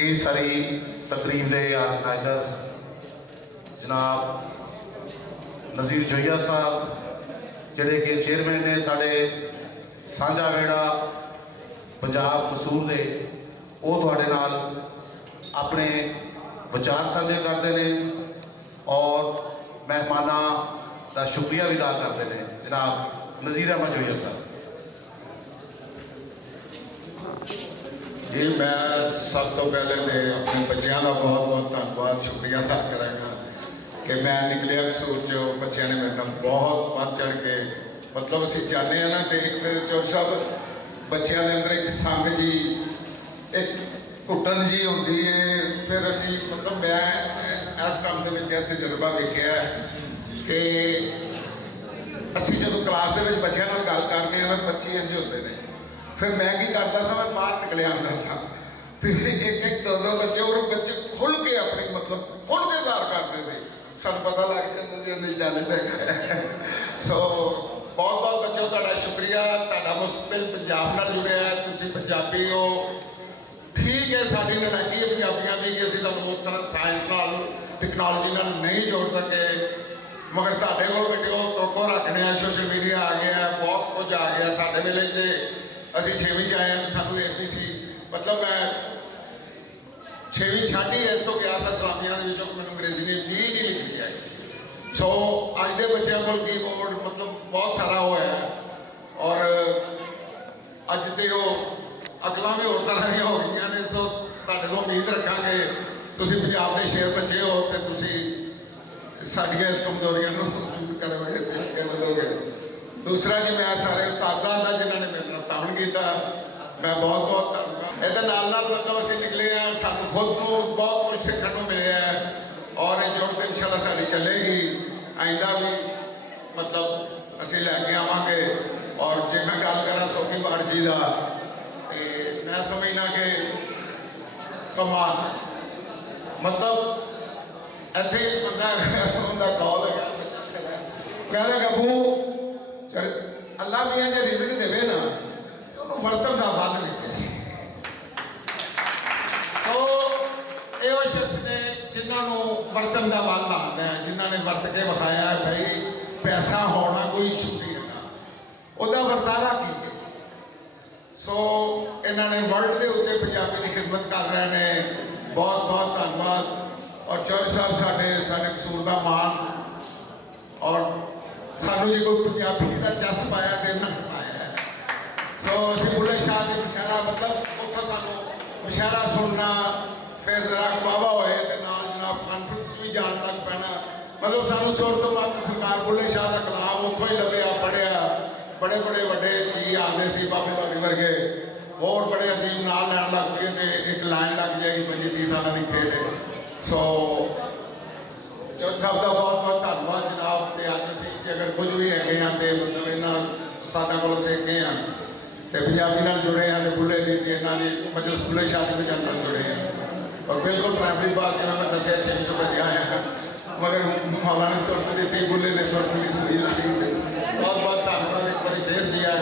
ये सारी तकरीब के ऑर्गेनाइजर जनाब नज़ीर जोइया साहब जिहड़े कि चेयरमैन ने साढ़े सांझा वेड़ा पंजाब कसूर दे वो तुहाडे नाल अपने विचार साझे करते हैं और मेहमानां का शुक्रिया भी अदा करते हैं। जनाब नज़ीर अहमद जोइया साहब जी, मैं सब तो पहले तो अपने बच्चों का बहुत बहुत धन्यवाद शुक्रिया अदा कराँगा कि मैं निकलिया कसूर चो बच्चों ने मेरे नाल बहुत बढ़ चढ़ के मतलब असीं जाने ना तो एक चौर साहब बच्चों के अंदर एक संग जी एक घुटन जी होंगी है। फिर असीं मतलब मैं इस काम के तजुर्बा वेखिया कि असीं जो क्लास के बच्चों नाल गल करने ना बच्चे इंज होंदे ने। फिर मैं की करता सा, मैं बाहर निकलिया आंदा सा तो एक एक दो दो बच्चे और बच्चे खुल के अपनी मतलब खुल के सार करते थे। सानू पता लग जाता जी टैलेंट है। सो बहुत बहुत बच्चों का शुक्रिया, तुहाडा मुस्तकिल पंजाब नाल जुड़े है, तुसीं पंजाबी हो। ठीक है, साडी नलायकी है पंजाबियों की कि असीं तुहानूं उस तरह साइंस नाल टैक्नोलॉजी नाल नहीं जोड़ सके, मगर तुहाडे कोल वीडियो तो रखने सोशल मीडिया आ गया, बहुत कुछ आ गया। साडे वेले ते असीं 6वीं च आए हैं, सानू ABC मतलब मैं 6वीं छाड़ी इस तो गया सा सलामिया मैं अंग्रेजी ने डी नहीं लिखी है। सो अज के बच्चों को कीबोर्ड मतलब बहुत सारा हुआ है और अज तो अकल भी होर तरह दी हो गई ने। सो तुहाडे तो उम्मीद रखा तुसीं पंजाब के शेर बच्चे हो तो तुसीं साडियां इस कमजोरियां दूर करोगे ते अगे वधोगे। दूसरा जी, मैं सारे उस्तादां दा जिन्होंने मेरे नाल तावन किया, मैं बहुत बहुत धन्यवाद। ਇਹਦੇ ਨਾਲ मतलब असीं निकले हैं, सानू खुद को बहुत कुछ सीखने को मिले है और ये जुड़ तो इंशाल्लाह साडी चलेगी। आइंदा भी मतलब असीं लैके आवांगे। और जे मैं गल करा सौखी बाड़ जी का तो मैं समझना कि कमाल मतलब इत्थे बंदा उनका कॉल है कहते गब्बू अल्लाह मियाँ जो रिजक देवे ना उन्होंने वरतन का बल भी दे। तो ये शख्स ने जिन्होंने वरतन का बल आता है, जिन्होंने वर्त के विखाया भाई पैसा होना कोई इशू नहीं है, वह वर्तारा की है। सो इन्होंने वर्ल्ड के उत्ते पंजाबी की खिदमत कर रहे हैं, बहुत बहुत धन्यवाद। और चौधरी साहब साढ़े कसूर का मान और सानू जी कोई पंजाबी का जस पाया तो इन्होंने पाया है। सो असीं बुल्ले शाह के मुशायरा मतलब उत्थों सानू मुशायरा सुनना, फिर जरा बाबा होए तो नाल जनाब कॉन्फ्रेंस भी जान लग पैना। मतलब सानू सुर तो मत सरकार बुल्ले शाह का कलाम उत्थों ही लभ्या पढ़िया। बड़े बड़े वड्डे जी आते सी बाबे भाभी वर्गे और बड़े अजीम नाल लैन लग पे तो एक लाइन लग जाएगी 25-30 साल की खेड। सो चौधरी साहब का बहुत बहुत धन्यवाद जनाब। तो अज असीं अगर कुछ भी है तो मतलब इन्होंने उस्तादां कोलों सीखे हैं तो पंजाबी नाल जुड़े हैं तो बुल्ले दी इन्होंने मजलिस बुल्ले शाह के बजान नाल जुड़े हैं। और बिल्कुल प्राइमरी पास जिन्हें मैं दसिया 6 तो बजे आया है, मगर मौला ने सुरत दी, बुल्ले ने सुरत की सुई लाई। बहुत बहुत धन्यवाद एक बार फिर जी आए।